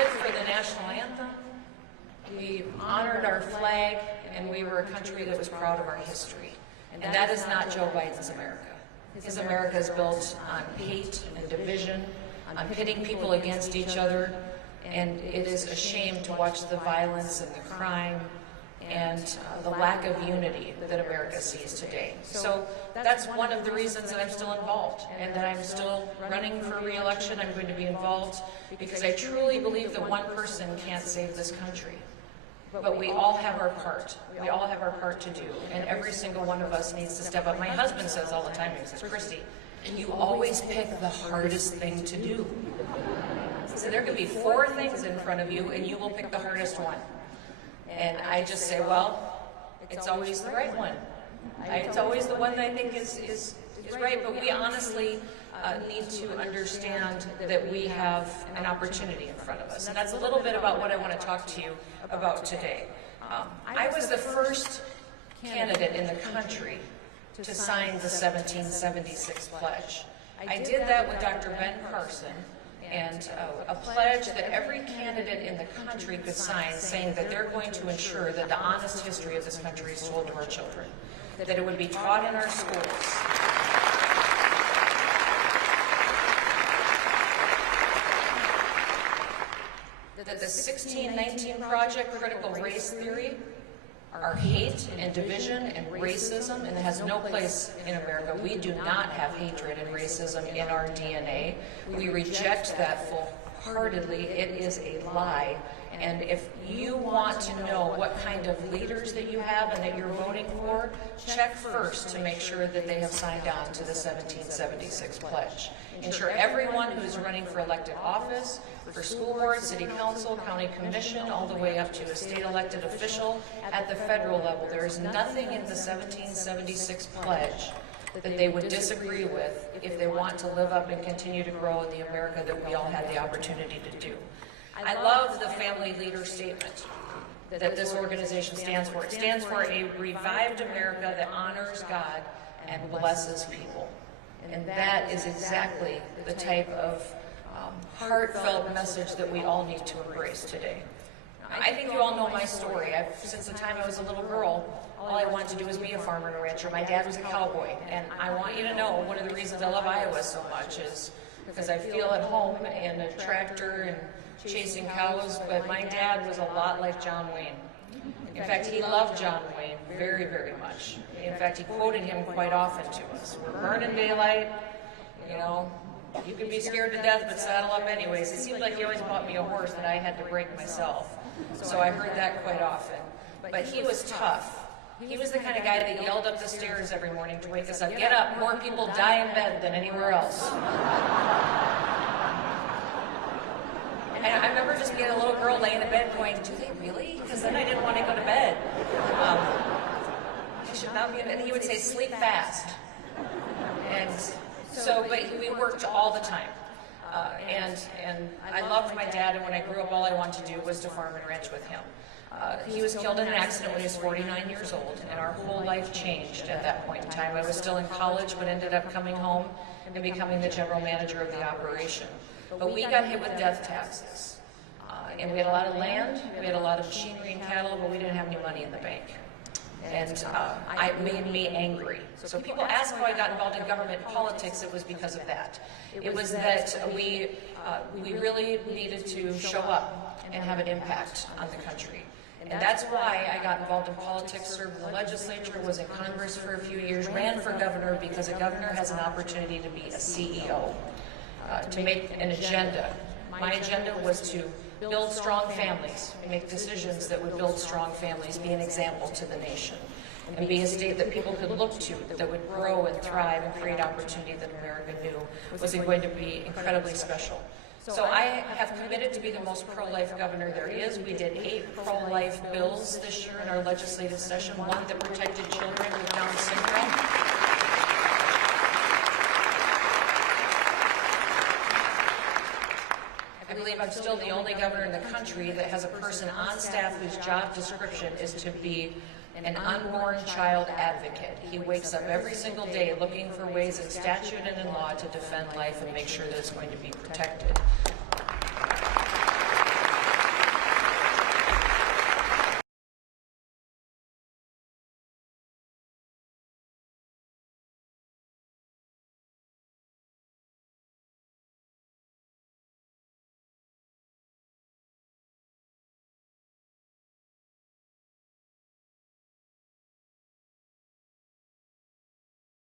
stood for the national anthem, we honored our flag, and we were a country that was proud of our history. And that is not Joe Biden's America. His America is built on hate and division, on pitting people against each other, and it is a shame to watch the violence and the crime and the lack of unity that America sees today. So that's one of the reasons that I'm still involved and that I'm still running for re-election. I'm going to be involved because I truly believe that one person can't save this country. But we all have our part. We all have our part to do, and every single one of us needs to step up. My husband says all the time, he says, Kristi, you always pick the hardest thing to do. So there could be 4 things in front of you, and you will pick the hardest one. And I just say, well, it's always the right one. It's always the one that I think is right, but we honestly need to understand that we have an opportunity in front of us. And that's a little bit about what I want to talk to you about today. I was the first candidate in the country to sign the 1776 pledge. I did that with Dr. Ben Carson, and a pledge that every candidate in the country could sign, saying that they're going to ensure that the honest history of this country is told to our children, that it would be taught in our schools. That the 1619 Project, critical race theory, are hate and division and racism, and it has no place in America. We do not have hatred and racism in our DNA. We reject that full-heartedly. It is a lie. And if you want to know what kind of leaders that you have and that you're voting for, check first to make sure that they have signed on to the 1776 pledge. Ensure everyone who's running for elected office, for school board, city council, county commission, all the way up to a state elected official at the federal level, there is nothing in the 1776 pledge that they would disagree with if they want to live up and continue to grow in the America that we all had the opportunity to do. I love the family leader statement that this organization stands for. It stands for a revived America that honors God and blesses people. And that is exactly the type of heartfelt message that we all need to embrace today. I think you all know my story. Since the time I was a little girl, all I wanted to do was be a farmer and a rancher. My dad was a cowboy, and I want you to know one of the reasons I love Iowa so much is because I feel at home in a tractor and chasing cows, but my dad was a lot like John Wayne. In fact, he loved John Wayne very, very much. In fact, he quoted him quite often to us. We're burning daylight, you know, you can be scared to death, but saddle up anyways. It seemed like he always bought me a horse that I had to break myself. So I heard that quite often. But he was tough. He was the kind of guy that yelled up the stairs every morning to wake us up. Get up, more people die in bed than anywhere else. And I remember just being a little girl laying in bed going, do they really? Because then I didn't want to go to bed. I should not be in bed. And he would say, sleep fast. And so, but we worked all the time. And I loved my dad, and when I grew up, all I wanted to do was to farm and ranch with him. He was killed in an accident when he was 49 years old, and our whole life changed at that point in time. I was still in college, but ended up coming home and becoming the general manager of the operation. But we got hit with death taxes. And we had a lot of land, we had a lot of machinery and cattle, but we didn't have any money in the bank. And it made me angry. So people ask how I got involved in government politics, it was because of that. It was that we really needed to show up and have an impact on the country. And that's why I got involved in politics, served in the legislature, was in Congress for a few years, ran for governor because a governor has an opportunity to be a CEO, to make an agenda. My agenda was to build strong families, make decisions that would build strong families, be an example to the nation, and be a state that people could look to, that would grow and thrive and create opportunity that America knew was going to be incredibly special. So I have committed to be the most pro-life governor there is. We did 8 pro-life bills this year in our legislative session, one that protected children with Down syndrome. I believe I'm still the only governor in the country that has a person on staff whose job description is to be an unborn child advocate. He wakes up every single day looking for ways in statute and in law to defend life and make sure that it's going to be protected.